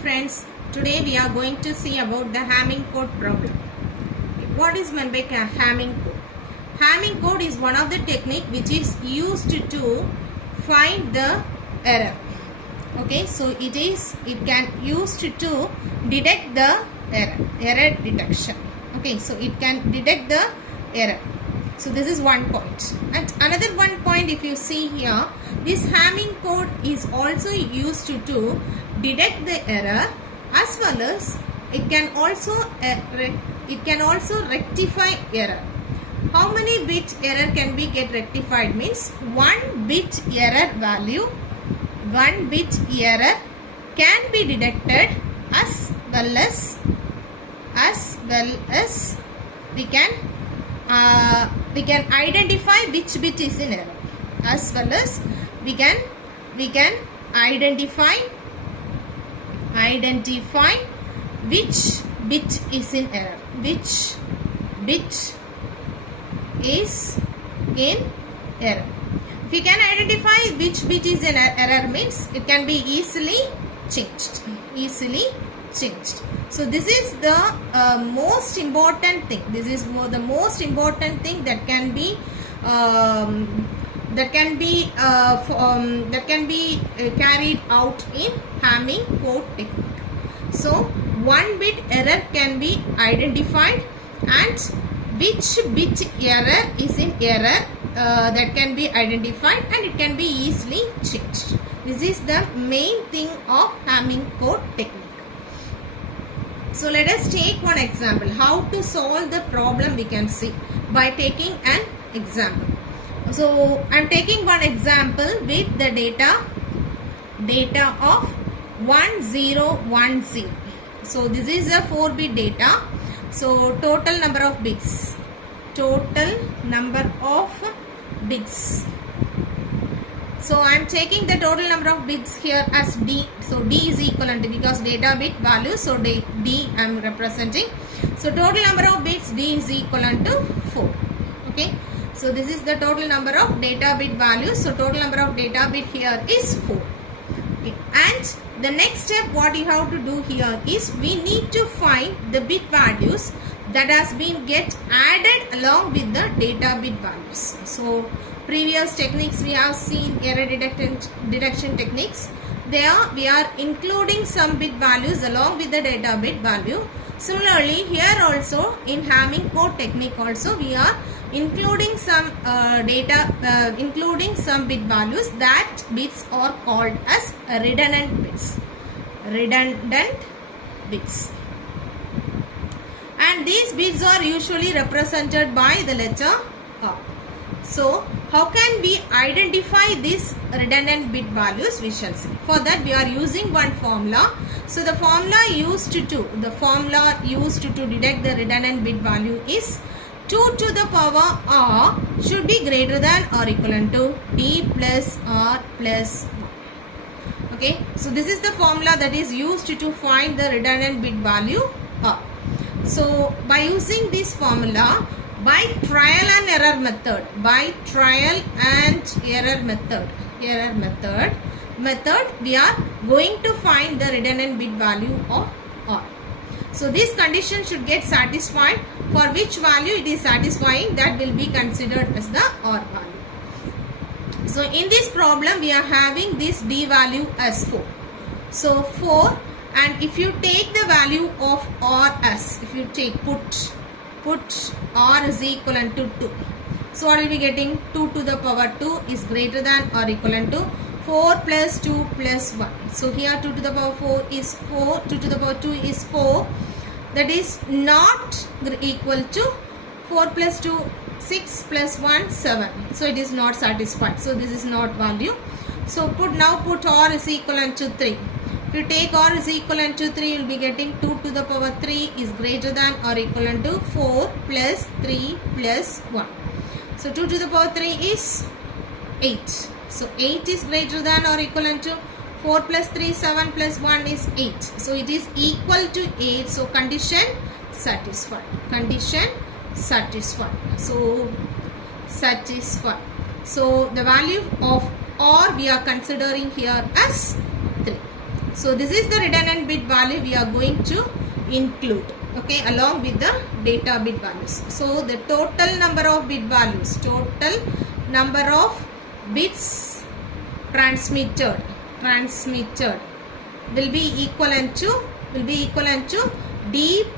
friends, today we are going to see about the Hamming code problem. What is meant by Hamming code? Hamming code is one of the technique which is used to find the error. Okay, so it can used to detect the error detection. Okay, so it can detect the error. So this is one point. And another one point, if you see here, this Hamming code is also used to detect the error, as well as it can also rectify error. How many bit error can be get rectified? Means one bit error value, one bit error can be detected, as well as we can identify which bit is in error, as well as we can identify which bit is in error, which bit is in error. If we can identify which bit is in error, means it can be easily changed. So this is the most important thing. This is the most important thing that can be carried out in Hamming code technique. So one bit error can be identified, and which bit error is in error that can be identified, and it can be easily changed. This is the main thing of Hamming code technique. So let us take one example. How to solve the problem we can see by taking an example. So I am taking one example with the data of 1010. So this is a 4-bit data. So total number of bits. So I am taking the total number of bits here as D. So D is equivalent, because data bit value. So D I am representing. So total number of bits D is equivalent to 4. Okay. So this is the total number of data bit values. So total number of data bit here is 4. Okay. And the next step what you have to do here is we need to find the bit values that has been get added along with the data bit values. So previous techniques we have seen error detection techniques. There we are including some bit values along with the data bit value. Similarly here also in Hamming code technique also we are including some including some bit values. That bits are called as redundant bits. And these bits are usually represented by the letter R. So how can we identify these redundant bit values? We shall see. For that we are using one formula. So the formula used to detect the redundant bit value is 2 to the power R should be greater than or equivalent to D plus R plus 1. Okay. So this is the formula that is used to find the redundant bit value R. So by using this formula, by trial and error method, we are going to find the redundant bit value of R. So this condition should get satisfied. For which value it is satisfying, that will be considered as the R value. So in this problem we are having this D value as 4. So 4, and if you take the value of R as, if you take put R is equivalent to 2. So what will be getting? 2 to the power 2 is greater than or equivalent to 4 plus 2 plus 1. So here 2 to the power 4 is 4, 2 to the power 2 is 4. That is not equal to 4 plus 2, 6 plus 1, 7. So it is not satisfied. So this is not value. So put R is equivalent to 3. If you take R is equivalent to 3, you will be getting 2 to the power 3 is greater than or equivalent to 4 plus 3 plus 1. So 2 to the power 3 is 8. So 8 is greater than or equivalent to 4 plus 3, 7 plus 1 is 8. So it is equal to 8. So condition satisfied. So satisfied. So the value of R we are considering here as 3. So this is the redundant bit value we are going to include, okay, along with the data bit values. So the total number of bit values, total number of bits transmitted will be equivalent to D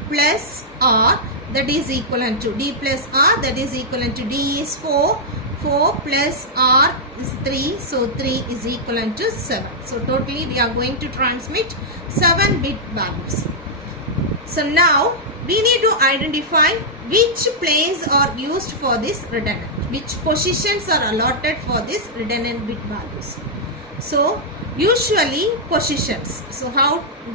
plus R, that is equivalent to D plus R, that is equivalent to D is 4 plus R is 3, so 3 is equivalent to 7. So totally we are going to transmit 7 bit values. So now we need to identify which planes are used for this redundant, which positions are allotted for this redundant bit values. So usually positions. So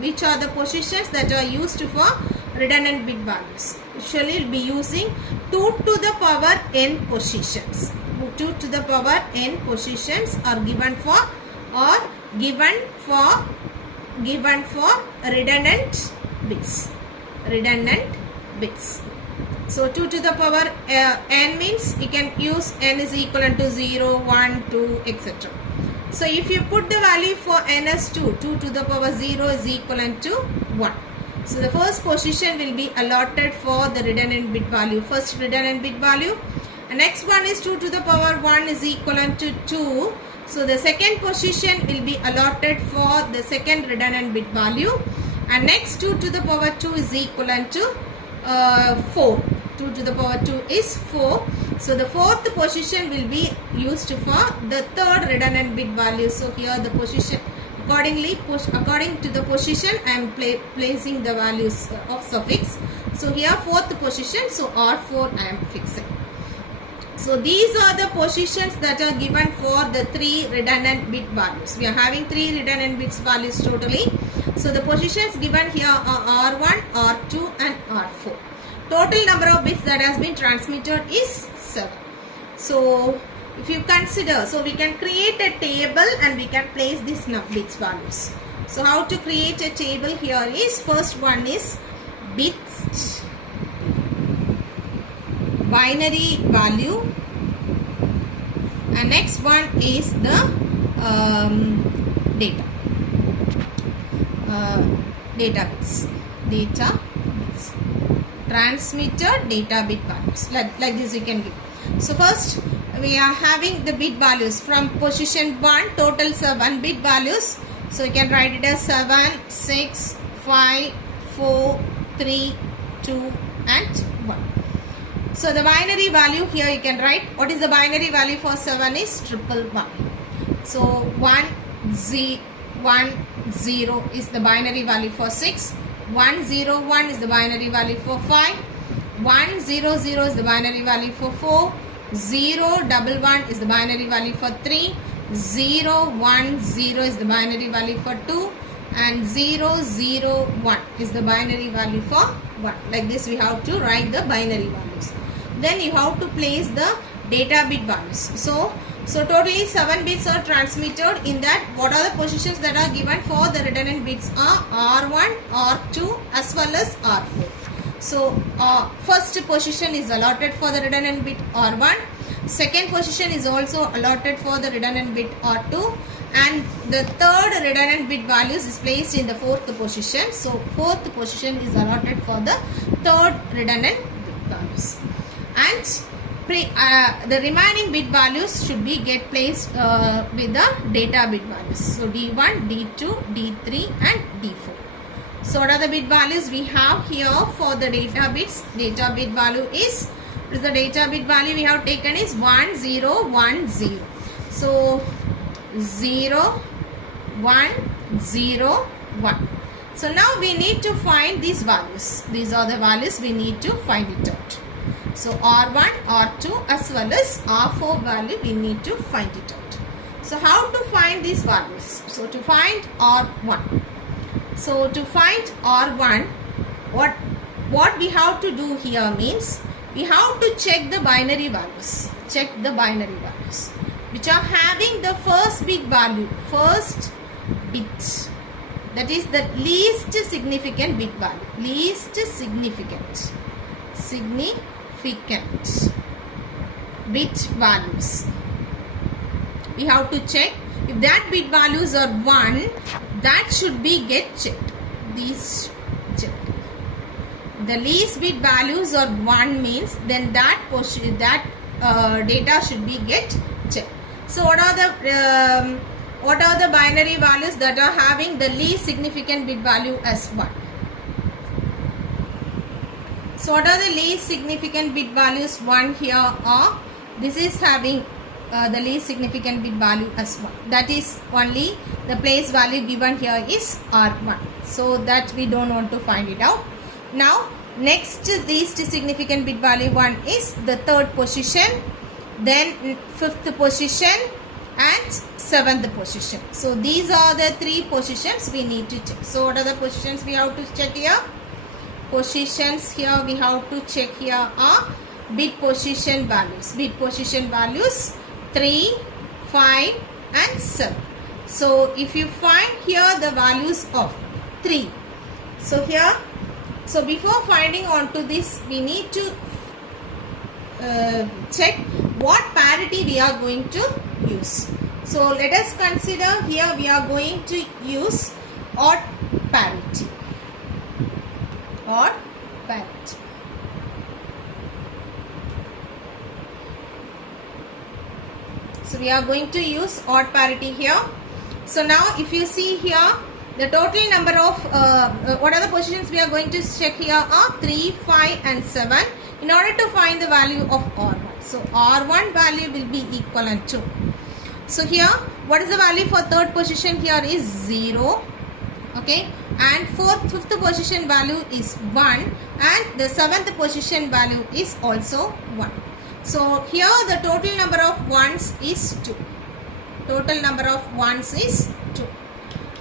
which are the positions that are used for redundant bit values? Usually we'll be using 2 to the power n positions. 2 to the power n positions are given for redundant bits. So 2 to the power n means you can use n is equivalent to 0, 1, 2, etc. So if you put the value for n as 2 to the power 0 is equivalent to 1. So the first position will be allotted for the redundant bit value, first redundant bit value. And next one is 2 to the power 1 is equivalent to 2. So the second position will be allotted for the second redundant bit value. And next 2 to the power 2 is equivalent to 4. 2 to the power 2 is 4. So the fourth position will be used for the third redundant bit value. So here the position according to the position I am placing the values of suffix. So here fourth position, so R4 I am fixing. So these are the positions that are given for the 3 redundant bit values. We are having 3 redundant bits values totally. So the positions given here are R1, R2 and R4. Total number of bits that has been transmitted is 7. So if you consider, so we can create a table and we can place these bits values. So how to create a table here is, first one is bits binary value, and next one is the data bits transmitted data bit values, like this you can give. So first we are having the bit values from position 1, total 7 bit values. So you can write it as 7, 6, 5, 4, 3, 2 and 1. So the binary value here you can write, what is the binary value for 7 is 111. So 1, 0 is the binary value for 6. 101 is the binary value for 5. 100 is the binary value for 4. 011 is the binary value for 3. 010 is the binary value for 2. And 001 is the binary value for 1. Like this we have to write the binary values. Then you have to place the data bit values. So totally 7 bits are transmitted. In that, what are the positions that are given for the redundant bits are R1, R2 as well as R4. So first position is allotted for the redundant bit R1. Second position is also allotted for the redundant bit R2. And the third redundant bit values is placed in the fourth position. So fourth position is allotted for the third redundant bit values. And the remaining bit values should be get placed with the data bit values. So D1, D2, D3 and D4. So what are the bit values we have here for the data bits? Data bit value is, what is the data bit value we have taken is 1010. So 0, 1, 0, 1. So now we need to find these values. These are the values we need to find it out. So R1, R2 as well as R4 value we need to find it out. So how to find these values? So to find R1. So to find R1, what we have to do here means we have to check the binary values. Check the binary values which are having the first bit value, first bit. That is the least significant bit value. Least significant bit values. We have to check if that bit values are 1, that should be get checked. These checked. The least bit values are 1 means then that data should be get checked. So what are the binary values that are having the least significant bit value as 1? So what are the least significant bit values? 1 here are, this is having the least significant bit value as 1. That is only the place value given here is R1. So that we don't want to find it out. Now next least significant bit value 1 is the 3rd position, then 5th position and 7th position. So these are the 3 positions we need to check. So what are the positions we have to check here? Positions here we have to check here are bit position values. Bit position values 3, 5 and 7. So if you find here the values of 3. So here, so before finding onto this, we need to check what parity we are going to use. So let us consider here we are going to use odd parity. Odd parity. So we are going to use odd parity here. So now if you see here, the total number of what are the positions we are going to check here are 3, 5 and 7 in order to find the value of R1. So R1 value will be equivalent to. So here what is the value for 3rd position? Here is 0. Okay, and 5th position value is 1 and the 7th position value is also 1. So here the total number of ones is 2. Total number of ones is 2.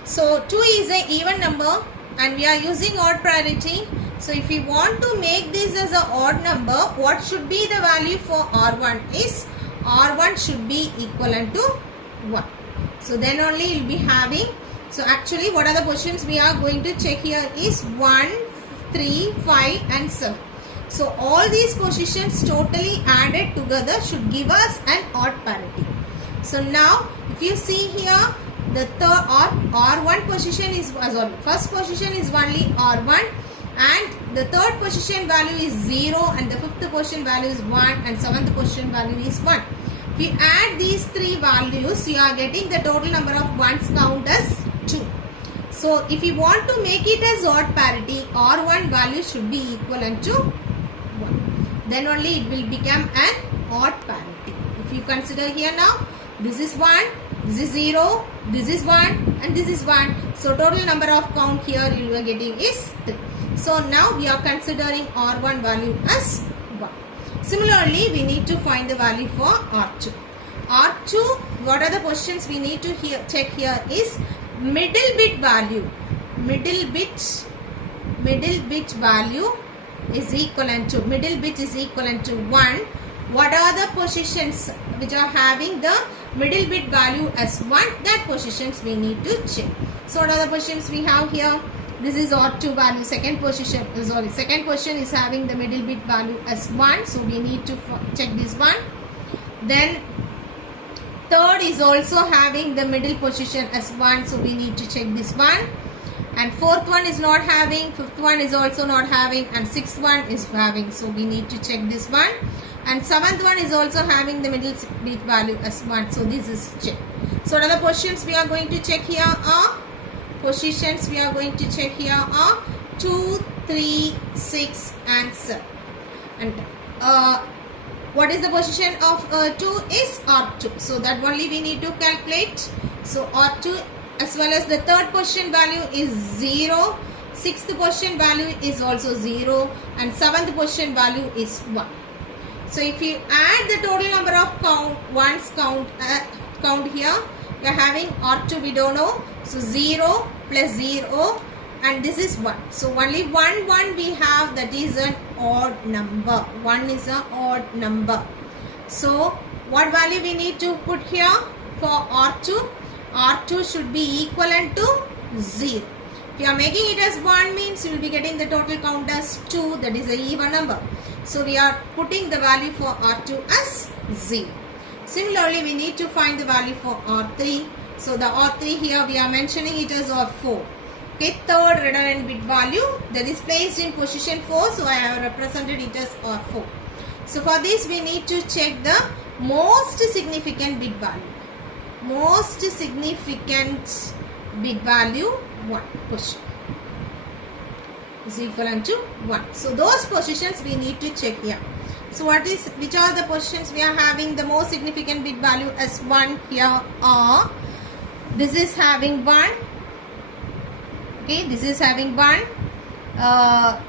So 2 is an even number and we are using odd parity. So if we want to make this as an odd number, what should be the value for R1 is R1 should be equivalent to 1. So then only you will be having. So actually what are the positions we are going to check here is 1, 3, 5 and 7. So all these positions totally added together should give us an odd parity. So now if you see here, the R1 position is, first position is only R1 and the 3rd position value is 0 and the 5th position value is 1 and 7th position value is 1. If you add these 3 values, you are getting the total number of ones count as 2. So if you want to make it as odd parity, R1 value should be equivalent to 1. Then only it will become an odd parity. If you consider here now, this is 1, this is 0, this is 1 and this is 1. So total number of count here you are getting is 3. So now we are considering R1 value as 1. Similarly, we need to find the value for R2. R2, what are the positions we need to check here is middle bit value. Middle bit value is equivalent to, middle bit is equivalent to 1. What are the positions which are having the middle bit value as 1? That positions we need to check. So what are the positions we have here? This is R2 value. Second position is having the middle bit value as 1. So we need to check this one. Then 3rd is also having the middle position as 1. So we need to check this one. And 4th one is not having. 5th one is also not having. And 6th one is having. So we need to check this one. And 7th one is also having the middle bit value as 1. So this is checked. So what are the positions we are going to check here are? Positions we are going to check here are 2, 3, 6 and 7. And what is the position of 2 is R2. So that only we need to calculate. So R2 as well as the 3rd position value is 0. 6th position value is also 0. And 7th position value is 1. So if you add the total number of ones count here, we are having R2 we don't know. So 0 plus 0 and this is 1. So only 1 we have, that is an odd number. 1 is an odd number. So what value we need to put here for R2? R2 should be equivalent to 0. If you are making it as 1 means you will be getting the total count as 2, that is an even number. So we are putting the value for R2 as 0. Similarly, we need to find the value for R3. So the OR3 here we are mentioning it as OR4. Okay, third redundant bit value that is placed in position 4. So I have represented it as OR4. So for this we need to check the most significant bit value. Most significant bit value 1 position is equivalent to 1. So those positions we need to check here. So which are the positions we are having the most significant bit value as 1 here are, this is having 1. Okay, this is having 1.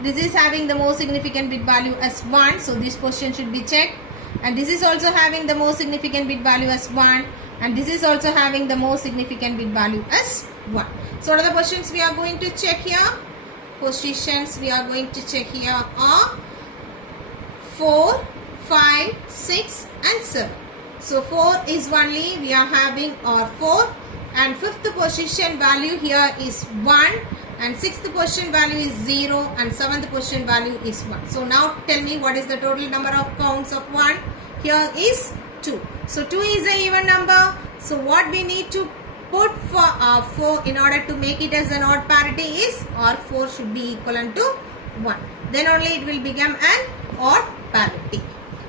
This is having the most significant bit value as 1. So this position should be checked. And this is also having the most significant bit value as 1. And this is also having the most significant bit value as 1. So what are the positions we are going to check here? Positions we are going to check here are 4, 5, 6 and 7. So 4 is only we are having OR4. And 5th position value here is 1, and 6th position value is 0, and 7th position value is 1. So now tell me what is the total number of counts of 1? Here is 2. So 2 is an even number. So what we need to put for R4 in order to make it as an odd parity is R4 should be equivalent to 1. Then only it will become an odd parity.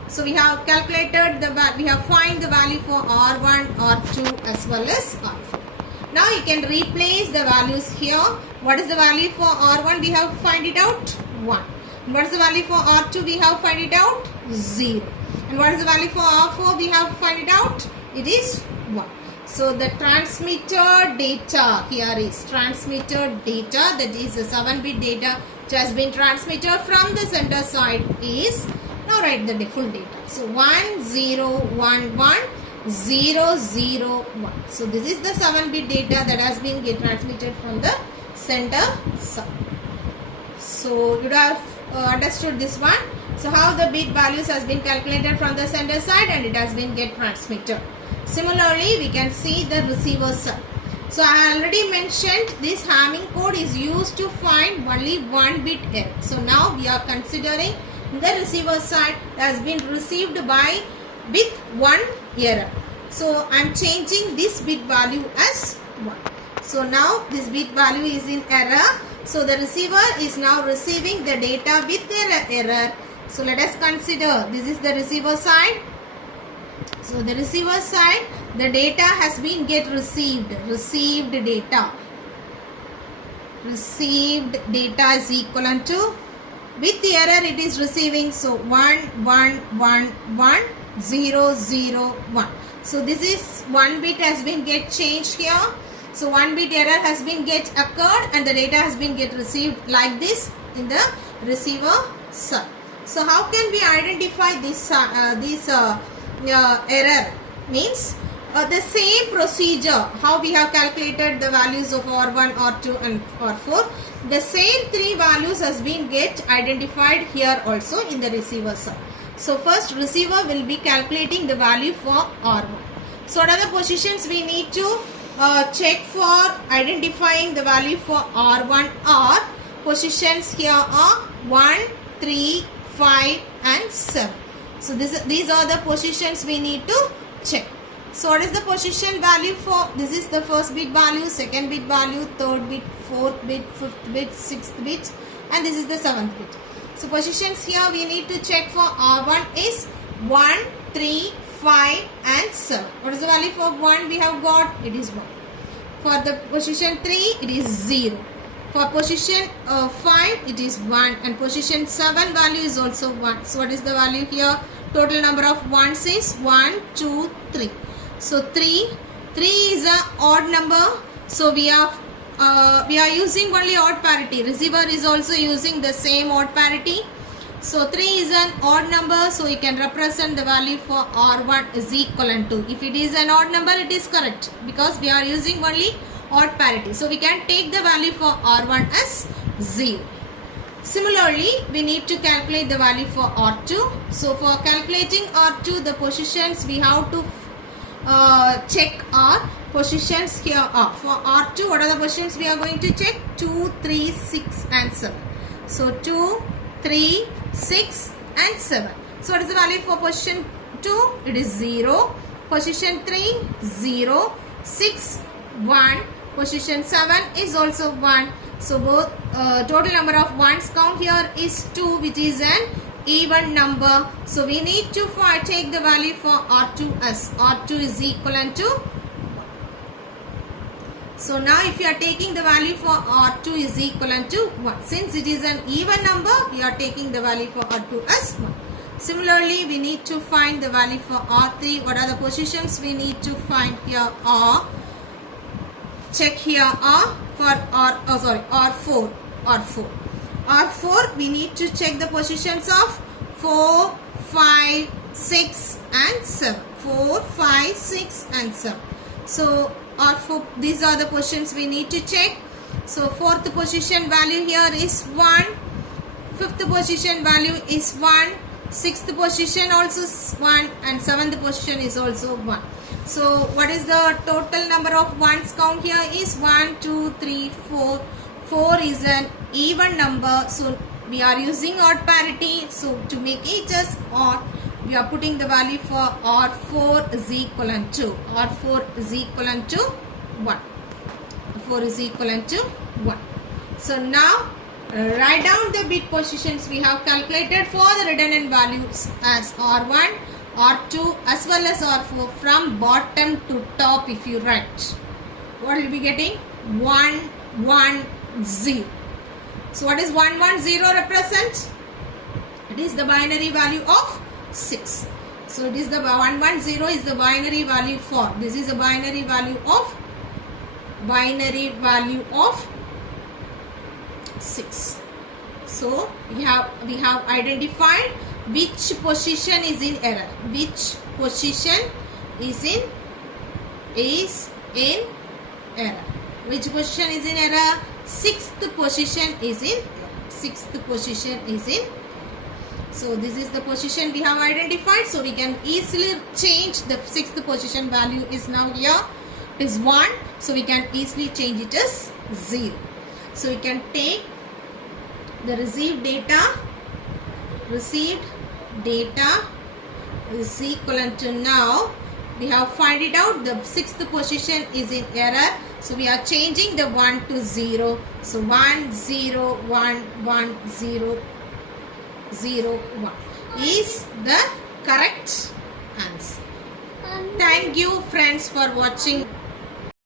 So we have calculated we have find the value for R1, R2 as well as R4. Now you can replace the values here. What is the value for R1? We have find it out 1. And what is the value for R2? We have find it out 0. And what is the value for R4? We have find it out. It is 1. So the transmitter data here is transmitter data, that is the 7-bit data which has been transmitted from the center side is, now write the full data. So 1 0 1 1 0 0 1. So this is the 7-bit data that has been transmitted from the center side. So you would have understood this one. So how the bit values has been calculated from the center side and it has been transmitted. Similarly, we can see the receiver side. So I already mentioned this Hamming code is used to find only 1 bit error. So now we are considering the receiver side has been received by with 1 error. So I am changing this bit value as 1. So now this bit value is in error. So the receiver is now receiving the data with the error. So let us consider this is the receiver side. So the receiver side, the data has been received data. Received data is equivalent to, with the error it is receiving, so 1 1 1 1 0 0 1. So this is 1 bit has been changed here. So 1 bit error has been occurred and the data has been received like this in the receiver side. So how can we identify this error? Means the same procedure how we have calculated the values of R1, R2 and R4. The same 3 values has been identified here also in the receiver side. So first receiver will be calculating the value for R1. So what are the positions we need to check for identifying the value for R1 are? Positions here are 1, 3, 5 and 7. So these are the positions we need to check. So what is the position value for? This is the first bit value, second bit value, third bit, fourth bit, fifth bit, sixth bit and this is the 7th bit. So positions here we need to check for R1 is 1, 3, 5 and 7. What is the value for 1 we have got? It is 1. For the position 3 it is 0. For position 5 it is 1 and position 7 value is also 1. So what is the value here? Total number of ones is 1, 2, 3. So 3 is an odd number. So we are using only odd parity. Receiver is also using the same odd parity. So 3 is an odd number. So you can represent the value for R1 is equivalent to. If it is an odd number, it is correct because we are using only odd parity. So we can take the value for R1 as 0. Similarly, we need to calculate the value for R2. So for calculating R2, the positions we have to check our positions here are. For R2, what are the positions we are going to check? 2, 3, 6 and 7. So 2, 3, 6 and 7. So what is the value for position 2? It is 0. Position 3, 0. 6, 1. Position 7 is also 1. So both total number of ones count here is 2, which is an even number. So we need to take the value for R2s. R2 is equivalent to 1. So now if you are taking the value for R2 is equivalent to 1. Since it is an even number, we are taking the value for R2 as 1. Similarly, we need to find the value for R3. What are the positions we need to find here? R. Check here R for R4. R4, we need to check the positions of 4, 5, 6 and 7. 4, 5, 6 and 7. So R4, these are the positions we need to check. So fourth position value here is 1. Fifth position value is 1. Sixth position also is 1 and seventh position is also 1. So what is the total number of ones count here is 1, 2, 3, 4. 4 is an even number. So we are using odd parity. So to make it as odd, we are putting the value for R4 is equivalent to 1. R4 is equivalent to 1. So now write down the bit positions we have calculated for the redundant values as R1, R2 as well as R4 from bottom to top. If you write, what will you be getting? 1, 1, 0. So what is 1, 1, 0 represent? It is the binary value of 6. So it is the 1, 1, 0 is the binary value for. This is a binary value of 6. So we have identified which position is in error. Which position is in error? Which position is in error? Sixth position is in error. So this is the position we have identified. So we can easily change the sixth position value is now here. It is 1. So we can easily change it as 0. So we can take the received data is equivalent to, now we have find it out, the sixth position is in error. So we are changing the 1 to 0. So 1, 0, 1, 1, 0, 0, 1 is the correct answer. Thank you friends for watching.